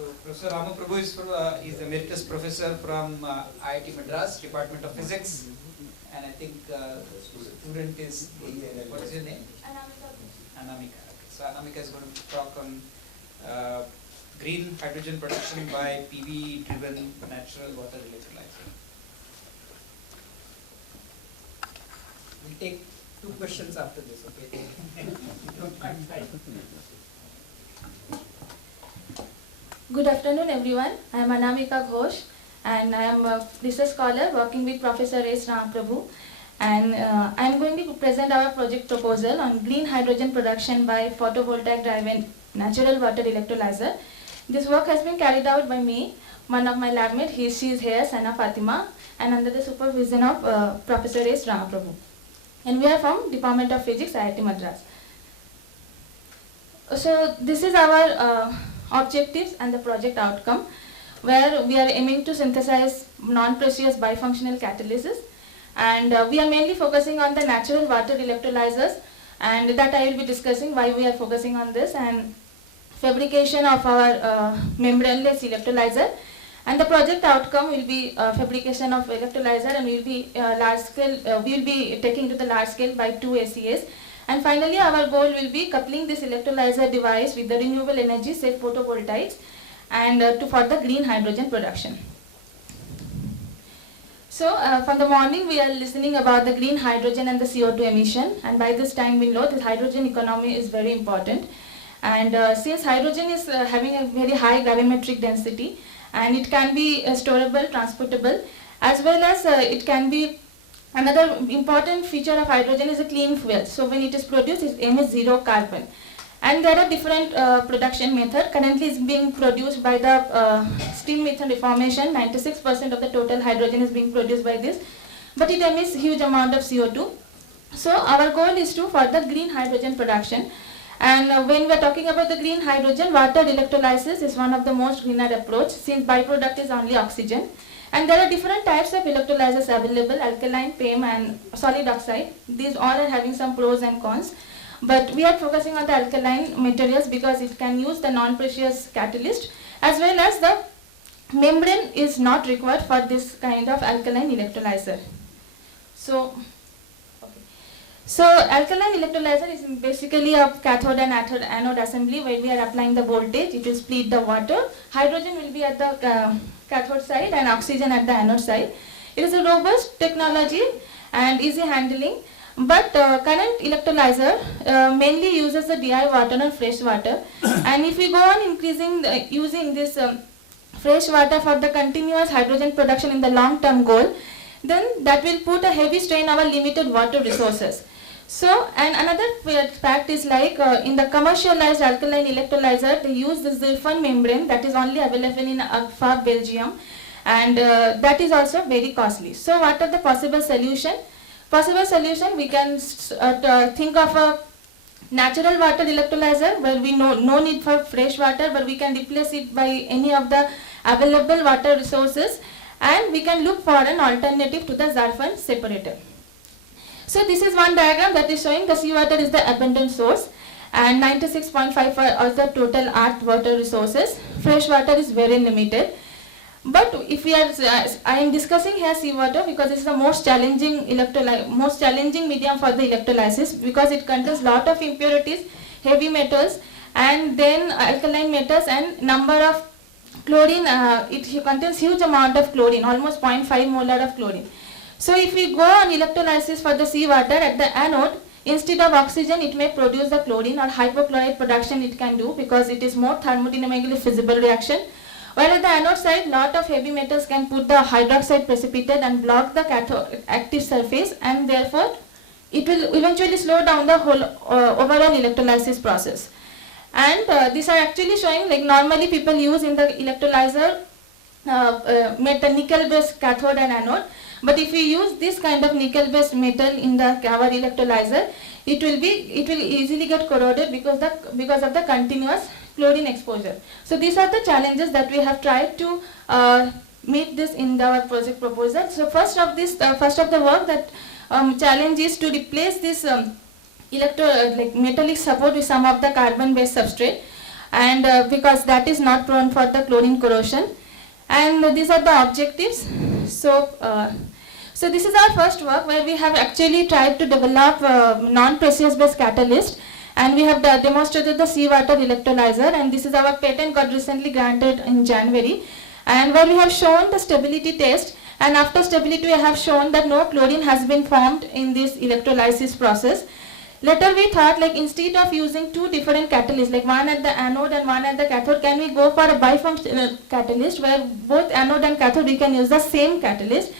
So Professor Ramaprabhu is Emeritus Professor from IIT Madras, Department of Physics, and I think the student is, what is your name? Anamika. So Anamika is going to talk on green hydrogen production by PV-driven natural water electrolyzer. We'll take 2 questions after this, okay? Good afternoon everyone. I am Anamika Ghosh and I am a research scholar working with Professor S. Ramaprabhu, and I am going to present our project proposal on green hydrogen production by photovoltaic driven natural water electrolyzer. This work has been carried out by me, one of my lab mates, she is here, Sana Fatima, and under the supervision of Professor S. Ramaprabhu. And we are from Department of Physics, IIT Madras. So this is our objectives and the project outcome, where we are aiming to synthesize non-precious bifunctional catalysis, and we are mainly focusing on the natural water electrolyzers, and that I will be discussing why we are focusing on this, and fabrication of our membraneless electrolyzer. And the project outcome will be fabrication of electrolyzer, and we will be large scale. We will be taking to the large scale by 2 ACAs. And finally, our goal will be coupling this electrolyzer device with the renewable energy, say photovoltaics, and for the green hydrogen production. So, from the morning we are listening about the green hydrogen and the CO2 emission, and by this time we know that hydrogen economy is very important. And since hydrogen is having a very high gravimetric density, and it can be storable, transportable, as well as it can be. Another important feature of hydrogen is a clean fuel. So when it is produced, it emits 0 carbon. And there are different production methods. Currently it's being produced by the steam methane reformation. 96% of the total hydrogen is being produced by this. But it emits huge amount of CO2. So our goal is to further green hydrogen production. And when we are talking about the green hydrogen, water electrolysis is one of the most greener approach, since byproduct is only oxygen. And there are different types of electrolyzers available: alkaline, PEM, and solid oxide. These all are having some pros and cons. But we are focusing on the alkaline materials because it can use the non-precious catalyst, as well as the membrane is not required for this kind of alkaline electrolyzer. So alkaline electrolyzer is basically a cathode and anode assembly where we are applying the voltage. It will split the water. Hydrogen will be at the cathode side and oxygen at the anode side. It is a robust technology and easy handling, but current electrolyzer mainly uses the DI water and fresh water. And if we go on increasing using this fresh water for the continuous hydrogen production in the long-term goal, then that will put a heavy strain on our limited water resources. So, and another fact is like in the commercialized alkaline electrolyzer, they use the Zirfan membrane that is only available in Agfa, Belgium, and that is also very costly. So, what are the possible solution? Possible solution, we can think of a natural water electrolyzer where we know no need for fresh water, but we can replace it by any of the available water resources, and we can look for an alternative to the Zirfan separator. So this is one diagram that is showing the seawater is the abundant source, and 96.5 are the total earth water resources. Fresh water is very limited. But if we are, I am discussing here seawater because it is the most challenging medium for the electrolysis, because it contains lot of impurities, heavy metals, and then alkaline metals, and number of chlorine. It contains huge amount of chlorine, almost 0.5 molar of chlorine. So if we go on electrolysis for the seawater at the anode, instead of oxygen it may produce the chlorine, or hypochlorite production it can do because it is more thermodynamically feasible reaction. While at the anode side, lot of heavy metals can put the hydroxide precipitate and block the cathode active surface, and therefore it will eventually slow down the whole overall electrolysis process. And these are actually showing, like normally people use in the electrolyzer nickel based cathode and anode. But if we use this kind of nickel-based metal in our electrolyzer, it will easily get corroded because of the continuous chlorine exposure. So these are the challenges that we have tried to meet this in our project proposal. So first of the work that challenge is to replace this metallic support with some of the carbon-based substrate. and because that is not prone for the chlorine corrosion. And these are the objectives. So this is our first work where we have actually tried to develop non-precious based catalyst, and we have demonstrated the seawater electrolyzer, and this is our patent got recently granted in January, and where we have shown the stability test, and after stability we have shown that no chlorine has been formed in this electrolysis process. Later we thought, like, instead of using two different catalysts, like one at the anode and one at the cathode, can we go for a bifunctional catalyst where both anode and cathode we can use the same catalyst.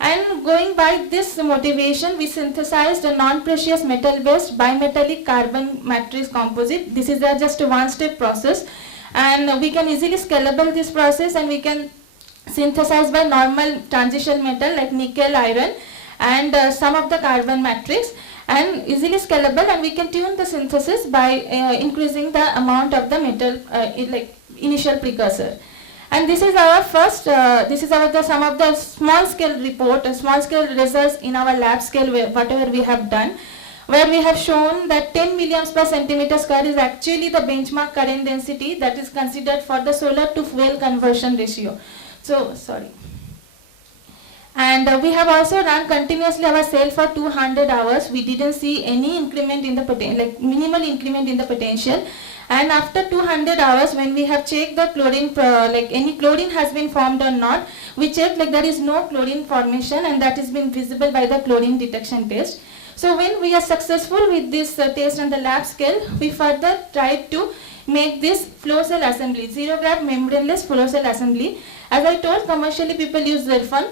And going by this motivation, we synthesized a non-precious metal-based bimetallic carbon matrix composite. This is just a one-step process, and we can easily scalable this process, and we can synthesize by normal transition metal like nickel, iron, and some of the carbon matrix, and easily scalable, and we can tune the synthesis by increasing the amount of the metal like initial precursor. And this is our first, some of the small scale report, small scale results in our lab scale, whatever we have done, where we have shown that 10 milliamps per centimeter square is actually the benchmark current density that is considered for the solar to fuel conversion ratio. So, sorry. And we have also run continuously our cell for 200 hours. We didn't see any increment in the potential, like minimal increment in the potential. And after 200 hours, when we have checked the chlorine, like any chlorine has been formed or not, we checked like there is no chlorine formation, and that has been visible by the chlorine detection test. So when we are successful with this test on the lab scale, we further tried to make this flow cell assembly, 0 gram membraneless flow cell assembly. As I told, commercially people use Zirfon,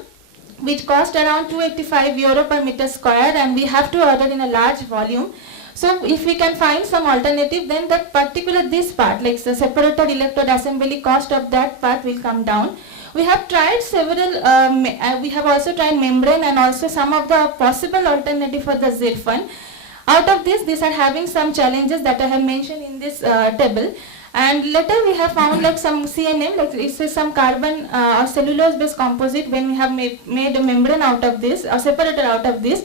which cost around €285 per meter square, and we have to order in a large volume. So if we can find some alternative, then that particular this part, like the separator electrode assembly cost of that part will come down. We have tried several, we have also tried membrane and also some of the possible alternative for the Zirfon. Out of this, these are having some challenges that I have mentioned in this table. And later we have found like some CNM, like it's some carbon or cellulose based composite. When we have made a membrane out of this, or separator out of this,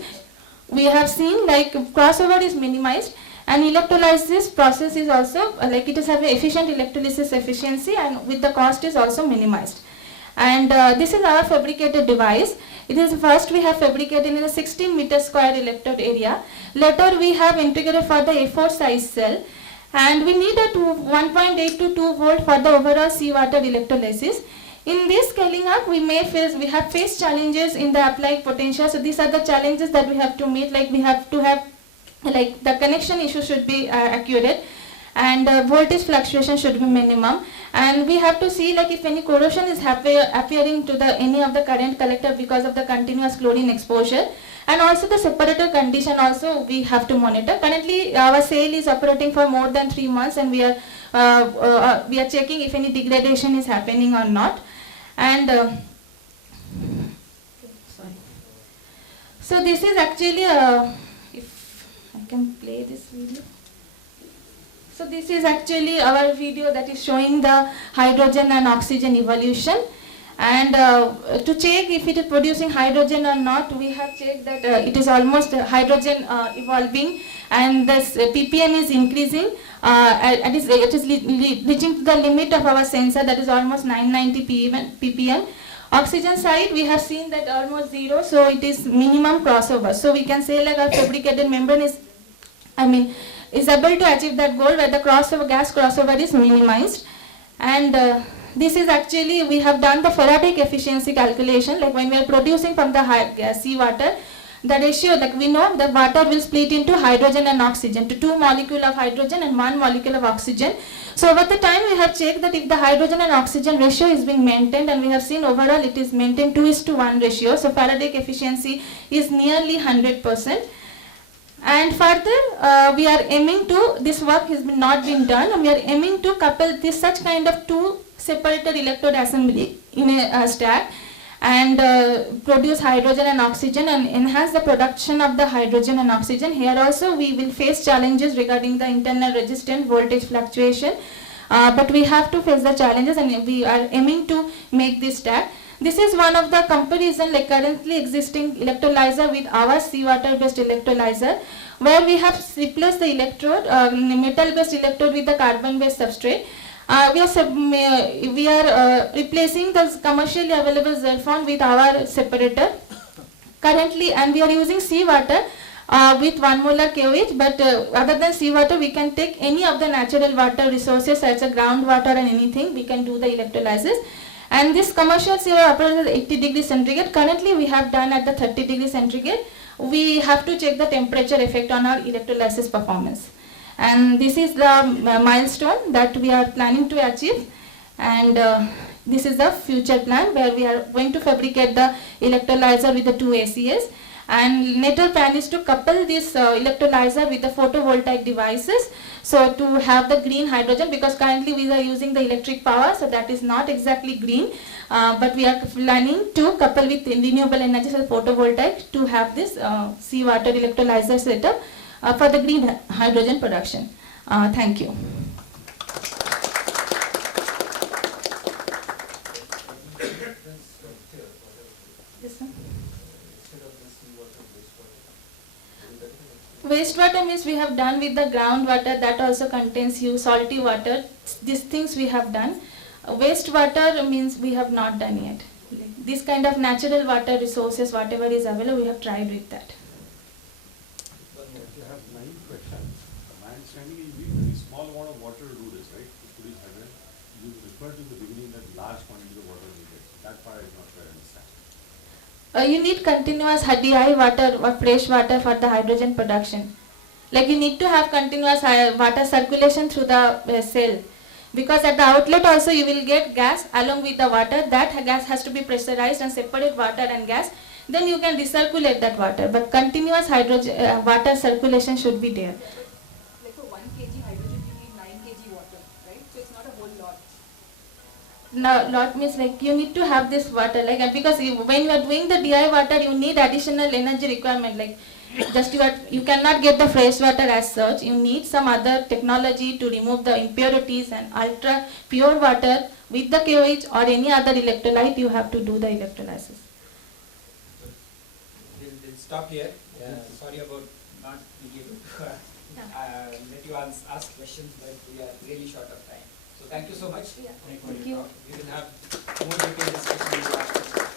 we have seen like crossover is minimized, and electrolysis process is also like it is having efficient electrolysis efficiency, and with the cost is also minimized. And this is our fabricated device. It is first we have fabricated in a 16 meter square electrode area. Later we have integrated for the A4 size cell, and we need a 1.8 to 2 volt for the overall seawater electrolysis. In this scaling up, we have faced challenges in the applied potential. So these are the challenges that we have to meet. Like we have to have, like the connection issue should be accurate, and voltage fluctuation should be minimum. And we have to see like if any corrosion is appearing to any of the current collector because of the continuous chlorine exposure. And also the separator condition also we have to monitor. Currently our cell is operating for more than 3 months, and we are checking if any degradation is happening or not. And sorry. So this is actually if I can play this video. So this is actually our video that is showing the hydrogen and oxygen evolution. And to check if it is producing hydrogen or not, we have checked that it is almost hydrogen evolving, and this ppm is increasing. It is reaching to the limit of our sensor, that is almost 990 ppm. Oxygen side, we have seen that almost 0, so it is minimum crossover. So we can say like our fabricated membrane is, is able to achieve that goal where the gas crossover is minimized. And this is actually, we have done the Faraday efficiency calculation, like when we are producing from the seawater, the ratio, like we know the water will split into hydrogen and oxygen, to 2 molecules of hydrogen and 1 molecule of oxygen. So over the time we have checked that if the hydrogen and oxygen ratio is being maintained, and we have seen overall it is maintained 2:1 ratio, so Faraday efficiency is nearly 100%. And further, we are aiming to, this work has not been done, and we are aiming to couple this such kind of 2 separator electrode assembly in a stack, and produce hydrogen and oxygen and enhance the production of the hydrogen and oxygen. Here also we will face challenges regarding the internal resistance, voltage fluctuation, but we have to face the challenges, and we are aiming to make this stack. This is one of the comparison, like currently existing electrolyzer with our seawater based electrolyzer, where we have replaced the electrode, metal-based electrode with the carbon-based substrate. We are replacing the commercially available Zirfon with our separator currently, and we are using seawater with 1 molar KOH, but other than seawater, we can take any of the natural water resources such as groundwater and anything, we can do the electrolysis. And this commercial seawater operates at 80 degrees centigrade. Currently, we have done at the 30 degrees centigrade. We have to check the temperature effect on our electrolysis performance. And this is the milestone that we are planning to achieve. And this is the future plan where we are going to fabricate the electrolyzer with the 2 ACS. And later plan is to couple this electrolyzer with the photovoltaic devices, so to have the green hydrogen, because currently we are using the electric power, so that is not exactly green, but we are planning to couple with renewable energy, so photovoltaic, to have this seawater electrolyzer setup for the green hydrogen production. Thank you. Wastewater means we have done with the groundwater, that also contains salty water. These things we have done. Wastewater means we have not done yet. This kind of natural water resources, whatever is available, we have tried with that. You have 9 questions. My understanding is we need a small amount of water to do this, right? To produce hydrogen. You referred in the beginning that large quantity of water is needed. That part I did not quite understand. You need continuous DI water or fresh water for the hydrogen production. Like you need to have continuous water circulation through the cell, because at the outlet also you will get gas along with the water. That gas has to be pressurized and separate water and gas. Then you can recirculate that water. But continuous hydrogen water circulation should be there. Like for 1 kg hydrogen you need 9 kg water, right? So it's not a whole lot. No, lot means like you need to have this water, like, because when you are doing the DI water, you need additional energy requirement, like just you cannot get the fresh water as such. You need some other technology to remove the impurities, and ultra pure water with the KOH or any other electrolyte you have to do the electrolysis. We'll stop here. Sorry about not being able to let you ask questions, but we are really short of time. So thank you so much. Thank you. We will have more detailed discussion in the last